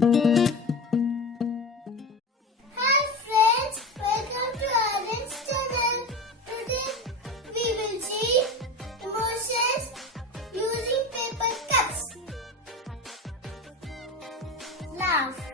Hi friends, welcome to our channel. Today we will see emotions using paper cups. Laugh.